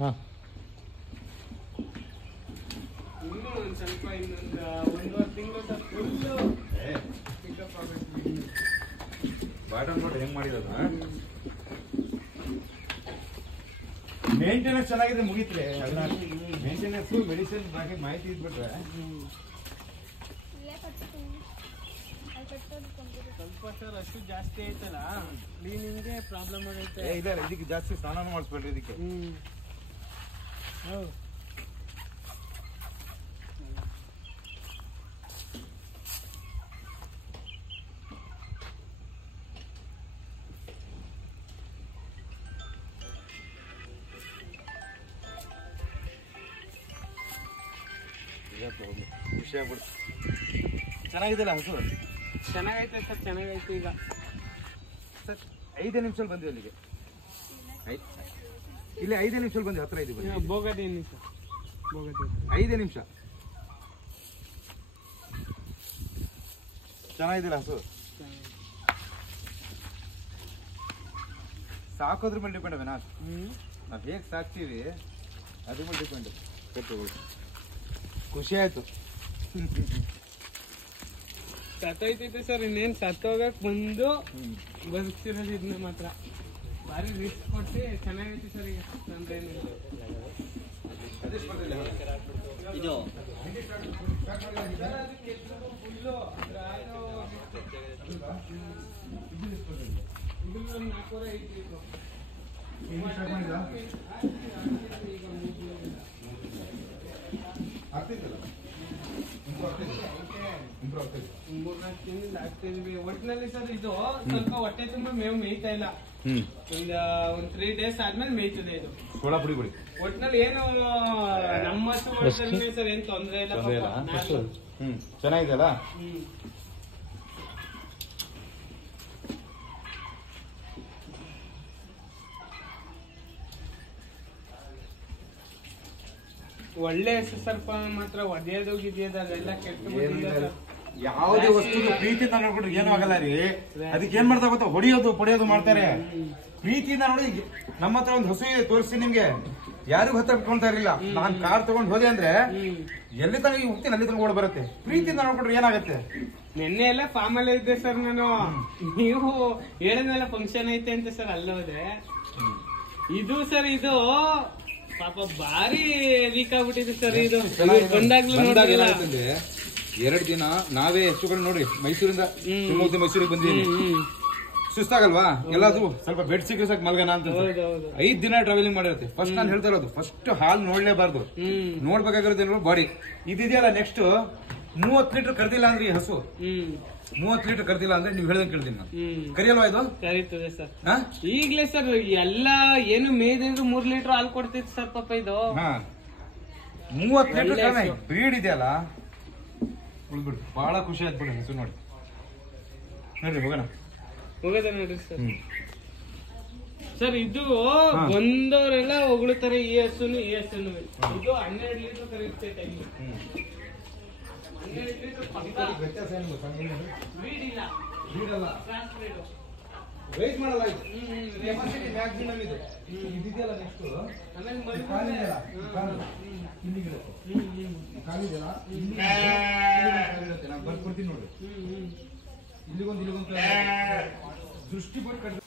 ಹಾಂ ಇನ್ನೂ ಒಂದು ಸ್ವಲ್ಪ ಇನ್ನೊಂದು 1.5 ತಿಂಗಳು ಸರ್ ಫುಲ್ಲು ಪಿಕಪ್ ಆಗಬೇಕು. ಬಾಟಮ್ ನೋಡಿ ಹೆಂಗ್ ಮಾಡಿರೋದು. ಮೇಂಟೆನೆನ್ಸ್ ಚೆನ್ನಾಗಿದೆ ಮುಗಿತ್ರೆ ಎಲ್ಲ. ಮೇಂಟೆನೆನ್ಸ್ ಮೆಡಿಸಿನ್ ಬಗ್ಗೆ ಮಾಹಿತಿ ಇದ್ಬಿಟ್ರೆ ಸ್ವಲ್ಪ ಸರ್ ಅಷ್ಟು ಜಾಸ್ತಿ ಐತಲ್ಲ ಕ್ಲೀನಿಂಗ್ಗೆ ಪ್ರಾಬ್ಲಮ್ ಆಗೈತೆ. ಇಲ್ಲ ಇದಕ್ಕೆ ಜಾಸ್ತಿ ಸ್ನಾನ ಮಾಡಿಸ್ಬೇಡ್ರಿ ಇದಕ್ಕೆ. ಹೌದು ಖುಷಿ ಆಗ್ಬಿಡ್ತು. ಚೆನ್ನಾಗಿದೆಲ್ಲ ಹಸು ಚೆನ್ನಾಗೈತೆ ಸರ್, ಚೆನ್ನಾಗೈತೆ. ಈಗ ಸರ್ 5 ನಿಮಿಷದಲ್ಲಿ ಬಂದ್ವಿ ಅಲ್ಲಿಗೆ. ಇಲ್ಲಿ 5 ನಿಮಿಷದಲ್ಲಿ ಬಂದ್ವಿ, ಹತ್ರ ಇದೀವಿ. ಬೋಗದೇನಿ ಸರ್, ಬೋಗದಿ 5 ನಿಮಿಷ. ಚೆನ್ನಾಗಿದಿಲ್ಲ ಹಸು. ಸಾಕೋದ್ರ ಮೇಲೆ ಡಿಪೆಂಡ್ ಅವೇನಾ, ನಾವು ಹೇಗೆ ಸಾಕ್ತೀವಿ ಅದ್ರ ಮೇಲೆ ಡಿಪೆಂಡ್. ಖುಷಿ ಆಯ್ತು. ಸತ್ತೋಯ್ತೈತೆ ಸರ್, ಇನ್ನೇನು ಸತ್ತೋಗಕ್ ಬಂದು ಬದುಕ್ತಿರೋದು ಇದನ್ನ ಮಾತ್ರ. ಭಾರಿ ರಿಸ್ಕ್ ಕೊಟ್ಟು ಚೆನ್ನಾಗೈತೆ ಸರ್. ಈಗ ಅಂದ್ರೆ ಇದು ಒಟ್ಟಿನಲ್ಲಿ ಸರ್ ಇದು ಸ್ವಲ್ಪ ಹೊಟ್ಟೆ ತುಂಬಾ ಮೇವು ಮೇಯ್ತಾ ಇಲ್ಲ. ಒಂದ್ 3 days ಆದ್ಮೇಲೆ ಮೇಯ್ತದೆ ಇದು. ಸೋಡಾ ಪುಡಿ ಬಿಡಿ. ಒಟ್ಟಿನಲ್ಲಿ ಏನು ನಮ್ಮ ಹಸುಗಳೇ ಸರ್, ಏನ್ ತೊಂದ್ರೆ ಇಲ್ಲ. ಚೆನ್ನಾಗಿದೆಯಲ್ಲ. ಒಳ್ಳೆ ಹಸು ಸ್ವಲ್ಪ ಮಾತ್ರ ಒಡೆಯೋದು ಗಿದಿಯೋದು ಅದೆಲ್ಲ ಕೆಟ್ಟ. ಯಾವುದೇ ವಸ್ತು ಪ್ರೀತಿಯಿಂದ ನೋಡ್ಬಿಟ್ರೆ ಏನೂ ಆಗಲ್ಲ ರೀ. ಅದಕ್ಕೆ ಏನ್ ಮಾಡ್ತಾ ಗೊತ್ತಾ, ಹೊಡಿಯೋದು ಪಡಿಯೋದು ಮಾಡ್ತಾರೆ. ಪ್ರೀತಿಯಿಂದ ನೋಡಿ, ನಮ್ಮ ಹತ್ರ ಒಂದು ಹಸು ತೋರಿಸ್ತೀನಿ ನಿಮ್ಗೆ, ಯಾರಿಗೂ ಹತ್ರ ಬಿಟ್ಕೊಂತಾ ಇರಲಿಲ್ಲ. ನಾನ್ ಕಾರ್ ತಗೊಂಡ್ ಹೋದೆ ಅಂದ್ರೆ ಎಲ್ಲಿ ತನಕ ಹೋಗ್ತೀನಿ ಅಲ್ಲಿ ತನಕ ಓಡ್ ಬರುತ್ತೆ. ಪ್ರೀತಿಯಿಂದ ನೋಡ್ಬಿಟ್ರೆ ಏನಾಗತ್ತೆ. ನಿನ್ನೆ ಎಲ್ಲ ಫಾರ್ಮ್ ಅಲ್ಲೇ ಇದ್ದೆ ಸರ್ ನಾನು. ನೀವು ಹೇಳಿದ್ಮೇಲೆ ಫಂಕ್ಷನ್ ಐತೆ ಅಂತ ಸರ್ ಅಲ್ಲೋದೆ. ಇದು ಸರ್ ಇದು ಪಾಪ ಬಾರಿ ವೀಕ್ ಆಗ್ಬಿಟ್ಟಿದೆ ಸರ್. ಇದು ಬಂದಾಗ್ಲೂ 2 ದಿನ ನಾವೇ ಹಸುಗಳು ನೋಡಿ ಮೈಸೂರಿಂದ ಮೈಸೂರಿಗೆ ಬಂದಿದ್ದೀನಿ. ಸುಸ್ತಾಗಲ್ವಾ, ಎಲ್ಲಾದ್ರೂ ಸ್ವಲ್ಪ ಬೆಡ್ ಸಿಕ್ಕರೆ ಸಾಕು ಮಲ್ಗನ ಅಂತ. 5 ದಿನ ಟ್ರಾವೆಲಿಂಗ್ ಮಾಡಿರುತ್ತೆ. ಫಸ್ಟ್ ನಾನು ಹೇಳ್ತಾ ಇರೋದು, ಫಸ್ಟ್ ಹಾಲ್ ನೋಡ್ಲೇಬಾರ್ದು, ನೋಡ್ಬೇಕಾಗಿರೋದು ಬಾಡಿ ಇದೆಯಲ್ಲ. ನೆಕ್ಸ್ಟ್ 30 ಲೀಟರ್ ಕರ್ದಿಲ್ಲ ಅಂದ್ರೆ ಈ ಹಸು 30 ಲೀಟರ್ ಕರ್ದಿಲ್ಲ ಅಂದ್ರೆ ನೀವು ಹೇಳ್ದಂಗೆ ಕೇಳ್ತೀನಿ ನಾನು. ಕರಿಯಲ್ವಾ ಇದು? ಕರೀತದೆ ಸರ್. ಈಗ್ಲೇ ಸರ್ ಎಲ್ಲ ಏನು ಮೇಯ್ದಂದ್ರೆ 3 ಲೀಟರ್ ಹಾಲು ಕೊಡ್ತಿತ್ತು ಸರ್ ಪಾಪ ಇದು. 30 ಲೀಟರ್ ಬ್ರೀಡ್ ಇದೆಯಲ್ಲ, ಉಳ್ಬಿಡು. ಬಹಳ ಖುಷಿ ಆಯ್ತು ಬಿಡಿ ಹಸು ನೋಡಿ. ನೋಡ್ರಿ ಹೋಗೋಣ ನೋಡ್ರಿ ಸರ್. ಸರ್ ಇದು ಬಂದವರೆಲ್ಲ ಹೊಗಳುತ್ತಾರೆ ಈ ಹಸುನು ಈ ಹಸುನು. ಇದು 12 ಲೀಟರ್ ಕರೆಯುತ್ತೆ. 12 ಲೀಟರ್ ವ್ಯತ್ಯಾಸ ಏನು ಗೊತ್ತಾ? ಬ್ರೀಡ್ ಇಲ್ಲ, ಕ್ರಾಸ್ ಬ್ರೀಡ್. ವೇಟ್ ಮಾಡಲ್ಲ ಇದು. ಮ್ಯಾಕ್ಸಿಮಮ್ ಇದು ಇದೆಯಲ್ಲ. ನೆಕ್ಸ್ಟ್ ನಾನು ಬರ್ಕೊಡ್ತೀನಿ ನೋಡ್ರಿ. ಇಲ್ಲಿಗೊಂದು ದೃಷ್ಟಿ ಕೊಟ್ಟು